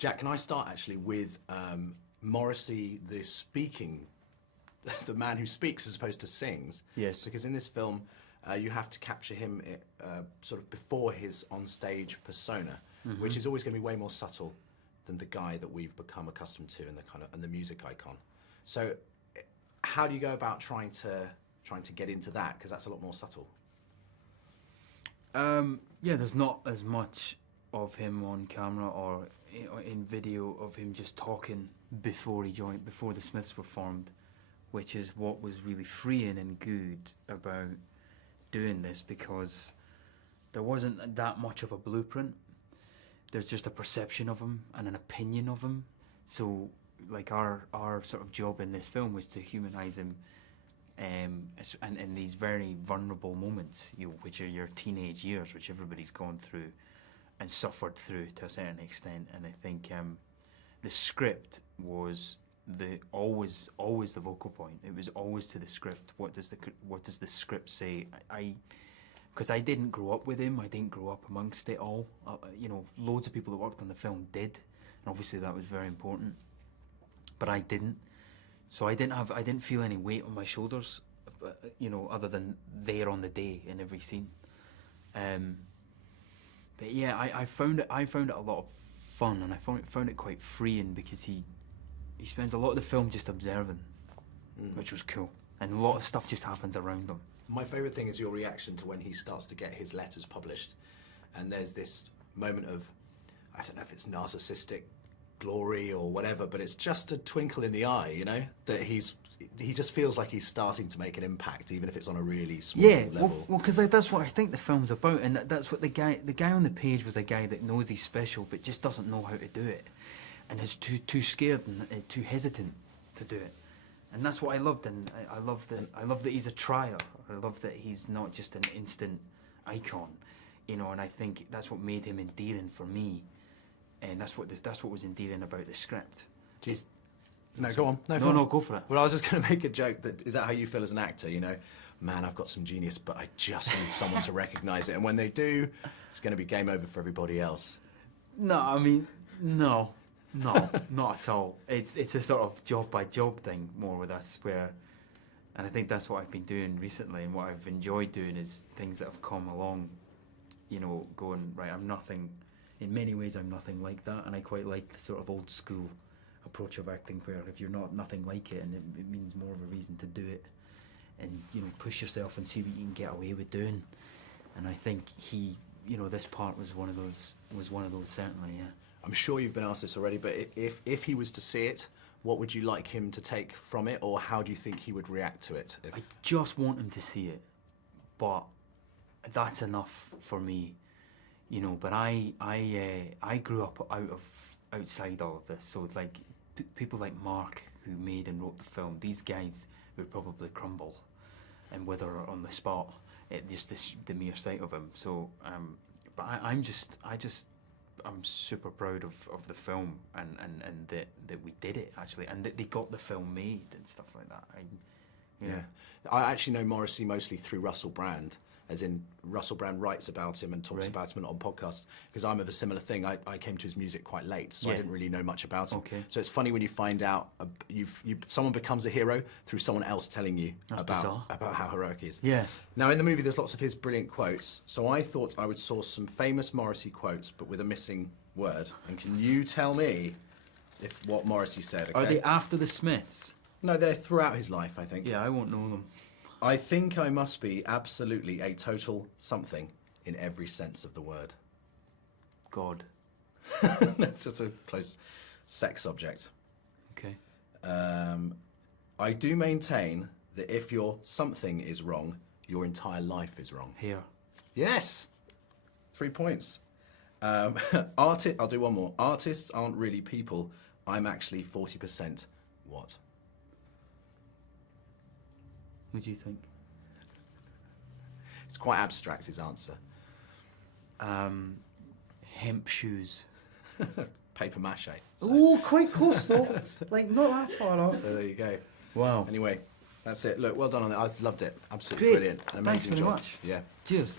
Jack, can I start actually with Morrissey, the man who speaks as opposed to sings? Yes. Because in this film, you have to capture him sort of before his on-stage persona, which is always going to be way more subtle than the guy that we've become accustomed to and the music icon. So, how do you go about trying to get into that? Because that's a lot more subtle. Yeah, there's not as much of him on camera or in video of him just talking before the Smiths were formed, which is what was really freeing and good about doing this, because there wasn't that much of a blueprint. There's just a perception of him and an opinion of him. So, like, our sort of job in this film was to humanise him, and in these very vulnerable moments, which are your teenage years, which everybody's gone through and suffered through to a certain extent. And I think the script was always the vocal point. It was always to the script. What does the script say? Because I didn't grow up with him. I didn't grow up amongst it all. You know, loads of people that worked on the film did, and obviously that was very important. But I didn't. So I didn't feel any weight on my shoulders, you know, other than there on the day in every scene. But yeah, I found it a lot of fun, and I found it quite freeing, because he spends a lot of the film just observing, which was cool, and a lot of stuff just happens around him. My favourite thing is your reaction to when he starts to get his letters published, and there's this moment of, I don't know if it's narcissistic glory or whatever, but it's just a twinkle in the eye, you know, that he just feels like he's starting to make an impact, even if it's on a really small level. Well, because that's what I think the film's about, and that's what the guy on the page was, a guy that knows he's special but just doesn't know how to do it, and is too scared and too hesitant to do it. And that's what I loved, and I love that he's a trier. I love that he's not just an instant icon, you know. And I think that's what made him endearing for me, and that's what was endearing about the script. No, go on. No, go for it. Well, I was just going to make a joke. Is that how you feel as an actor? You know, man, I've got some genius, but I just need someone to recognise it. And when they do, it's going to be game over for everybody else. No, I mean, no, not at all. It's a sort of job by job thing more with us, and I think that's what I've been doing recently, and what I've enjoyed doing is things that have come along, you know, going, right, in many ways I'm nothing like that, and I quite like the sort of old school approach of acting, where if you're nothing like it, and it means more of a reason to do it, and, you know, push yourself and see what you can get away with doing. And I think this part was one of those certainly, yeah. I'm sure you've been asked this already, but if he was to see it, what would you like him to take from it, or how do you think he would react to it? I just want him to see it, but that's enough for me, you know. But I grew up outside all of this, so like people like Mark, who made and wrote the film, these guys would probably crumble and wither on the spot at just the mere sight of him. So, but I'm super proud of the film, and that we did it actually, and that they got the film made and stuff like that. Yeah. I actually know Morrissey mostly through Russell Brand, as in Russell Brand writes about him and talks about him a lot on podcasts, because I'm of a similar thing. I came to his music quite late, so I didn't really know much about him. Okay. So it's funny when you find out someone becomes a hero through someone else telling you about how heroic he is. Yeah. Now in the movie there's lots of his brilliant quotes, so I thought I would source some famous Morrissey quotes but with a missing word. And can you tell me what Morrissey said, okay? Are they after the Smiths? No, they're throughout his life, I think. Yeah, I won't know them. I think I must be absolutely a total something in every sense of the word. God. That's just a close sex object. Okay. I do maintain that if your something is wrong, your entire life is wrong. Here. Yes! 3 points. I'll do one more. Artists aren't really people. I'm actually 40% what? What do you think? It's quite abstract, his answer. Hemp shoes. Paper mache. Oh, quite close though. Like, not that far off. So there you go. Wow. Anyway, that's it. Look, well done on that. I've loved it. Absolutely Great. brilliant. An Thanks amazing very job. much. Yeah. Cheers.